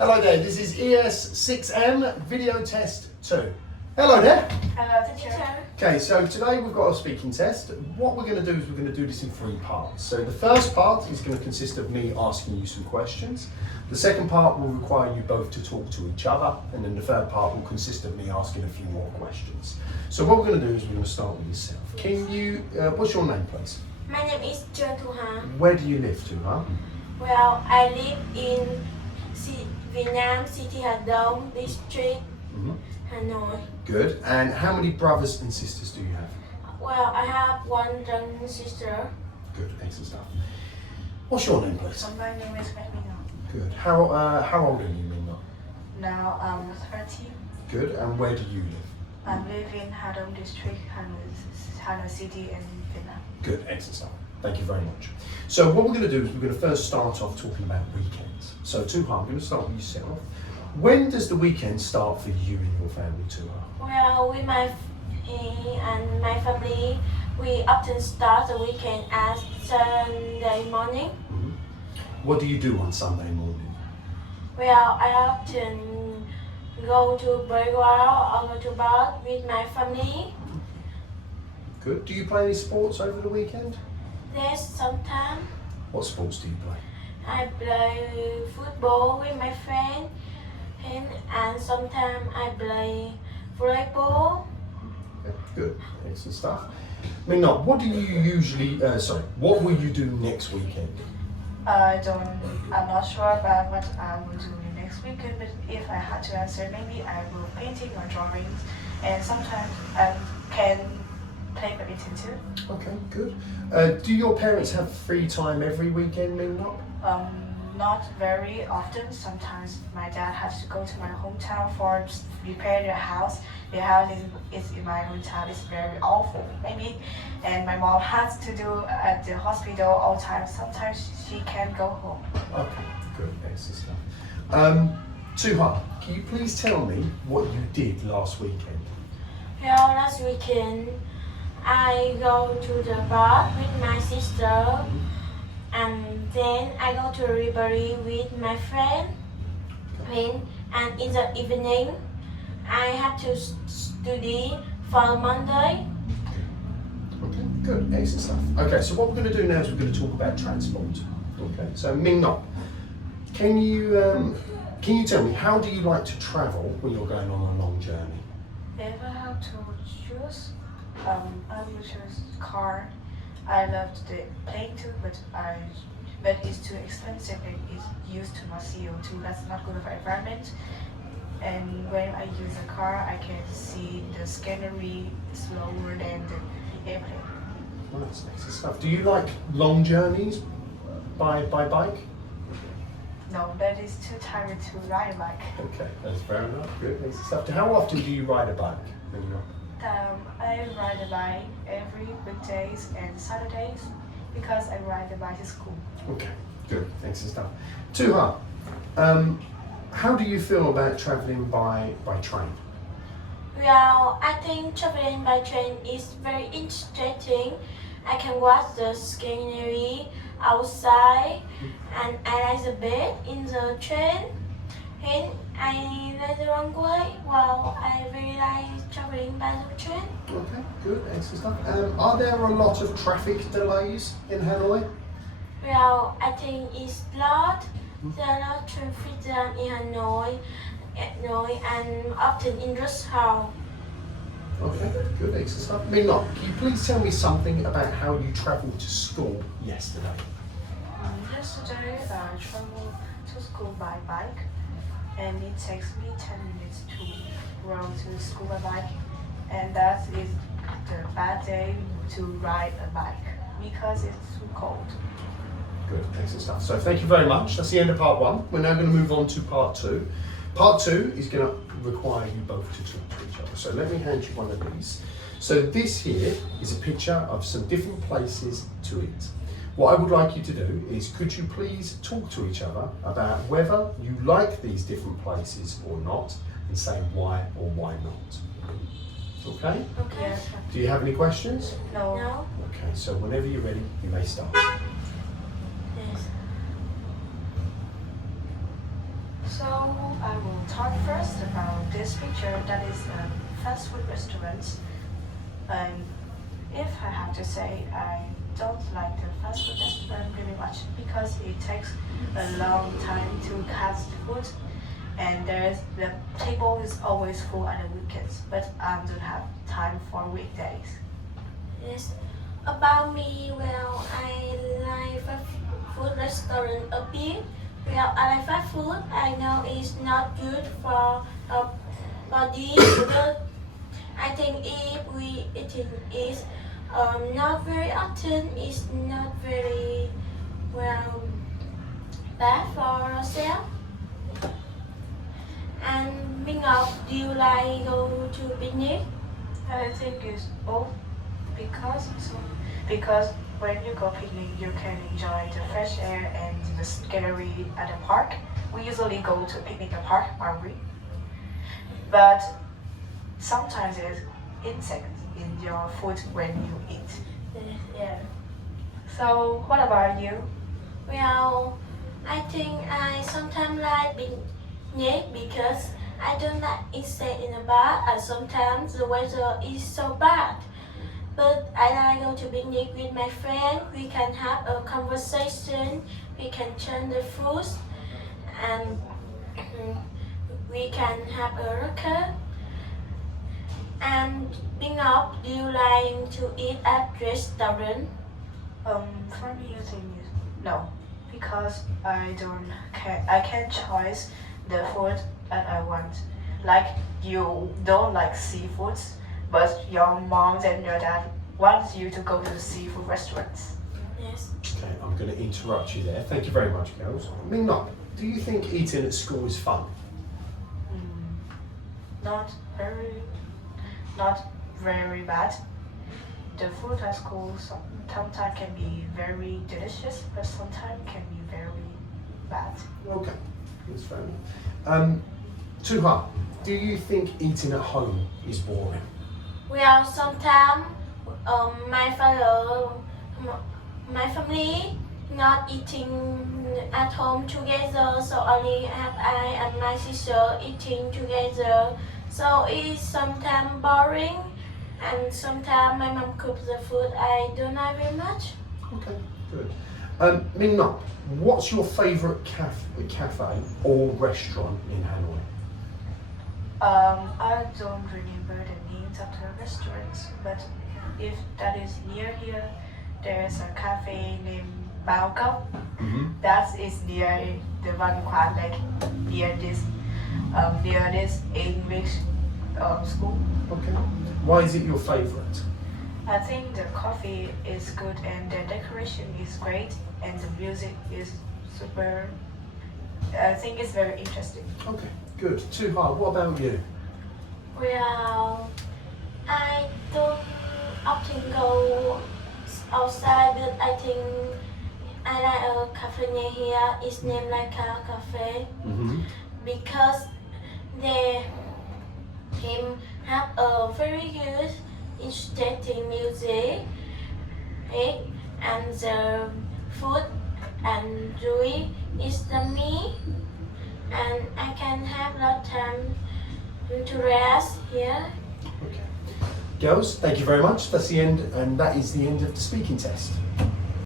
Hello there, this is ES6M video test 2. Hello there. Hello, teacher. Okay, so today we've got a speaking test. What we're going to do is we're going to do this in 3 parts. So the first part is going to consist of me asking you some questions. The second part will require you both to talk to each other, and then the third part will consist of me asking a few more questions. So what we're going to do is we're going to start with yourself. Can you, what's your name please? My name is Tuha. Where do you live, Tuha? Well, I live in Vietnam City, Hà Đông district, Hanoi. Good. And how many brothers and sisters do you have? Well, I have one younger sister. Good, excellent stuff. What's your name please? My name is Minh. Good. How old are you, Minh? Now I'm 30. Good. And where do you live? I live in Hà Đông district, Hanoi City in Vietnam. Good, excellent stuff. Thank you very much. So what we're going to do is we're going to first start off talking about weekends. So Tuha, I'm going to start with yourself. When does the weekend start for you and your family, Tuha? Well, with my family, we often start the weekend at Sunday morning. What do you do on Sunday morning? Well, I often go to playground or go to bar with my family. Good. Do you play any sports over the weekend? Yes, sometimes. What sports do you play? I play football with my friend, and sometimes I play volleyball. Yeah, good, excellent stuff. Minh, what do you usually, what will you do next weekend? I'm not sure about what I will do next weekend, but if I had to answer, maybe I will painting or drawings, and sometimes I can play badminton too. Okay, good. Do your parents have free time every weekend, Minh? Not very often. Sometimes my dad has to go to my hometown for repair the house. The house is in my hometown. It's very awful, maybe. And my mom has to do at the hospital all the time. Sometimes she can't go home. Okay, good, excellent stuff. Tuha, can you please tell me what you did last weekend? Well, last weekend I go to the bar with my sister, and then I go to the library with my friend. And in the evening, I have to study for Monday. Okay, good, excellent stuff. Okay, so what we're going to do now is we're going to talk about transport. Okay, so Minh, can you tell me, how do you like to travel when you're going on a long journey? If I have to choose, I will choose car. I love the plane too, but it's too expensive and it's used too much CO2. That's not good for the environment. And when I use a car, I can see the scenery slower than the airplane. Nice, excellent stuff. Do you like long journeys by bike? No, that is too tired to ride a bike. Okay, that's fair enough. Good, excellent stuff. How often do you ride a bike? I ride a bike every weekdays and Saturdays because I ride the bike to school. Okay, good, excellent stuff. Tuha, how do you feel about travelling by train? Well, I think traveling by train is very interesting. I can watch the scenery outside, and I like the bed in the train. And I like the runway. Well, I really like traveling by the train. Okay, good, excellent stuff. Are there a lot of traffic delays in Hanoi? Well, I think it's a lot. There are a lot of traffic jam in Hanoi, and often in rush hour. Okay, good, excellent stuff. Minh, can you please tell me something about how you travelled to school yesterday? Yesterday, I traveled to school by bike, and it takes me 10 minutes to run to school by bike, and that is the bad day to ride a bike because it's too cold. Good, excellent stuff. So thank you very much. That's the end of part 1. We're now going to move on to part 2. Part 2 is going to require you both to talk to each other. So let me hand you one of these. So this here is a picture of some different places to eat. What I would like you to do is, could you please talk to each other about whether you like these different places or not, and say why or why not. Okay? Okay. Do you have any questions? No. No? Okay, so whenever you're ready, you may start. Yes. So I will talk first about this picture that is a fast food restaurant. If I have to say, I don't like the fast food restaurant really much because it takes a long time to cut food and the table is always full on the weekends, but I don't have time for weekdays. Yes. About me, well, I like fast food restaurant a bit. Well, I like fast food. I know it's not good for our body, but I think if we eating it not very often, it's not very well bad for ourselves. And Ngọc, do you like go to picnic? I think it's both because when you go picnic, you can enjoy the fresh air and the scenery at the park. We usually go to picnic the park, aren't we? But sometimes there's insects in your food when you eat. Yeah. So what about you? Well, I think I sometimes like picnic because I don't like insect in the bar and sometimes the weather is so bad. But I like go to picnic with my friend. We can have a conversation. We can turn the food, and we can have a record. And Ngọc, do you like to eat at restaurant? For me, I think no, because I can't choose the food that I want. Like you don't like seafoods, but your mom and your dad wants you to go to seafood restaurants. Yes. Okay, I'm going to interrupt you there. Thank you very much, girls. Minh, do you think eating at school is fun? Not very bad. The food at school sometimes can be very delicious, but sometimes can be very bad. Okay, that's fair enough. Tuha, do you think eating at home is boring? Well, sometimes my family not eating at home together, so only have I and my sister eating together. So it's sometimes boring, and sometimes my mom cooks the food I don't like very much. Okay, good. Minh, what's your favourite cafe or restaurant in Hanoi? I don't remember the names of the restaurants, but if that is near here, there's a cafe named Bao Cốc. That is near the Văn Hóa Lake, near this English school. Okay. Why is it your favourite? I think the coffee is good and the decoration is great and the music is super. I think it's very interesting. Okay, good. Tuha, what about you? Well, I don't often go outside, but I think I like a cafe near here. It's named like a cafe because they have a very good, interesting music, and the food and jewelry is yummy, and I can have a lot of time to rest here. Okay. Girls, thank you very much. That's the end, and that is the end of the speaking test.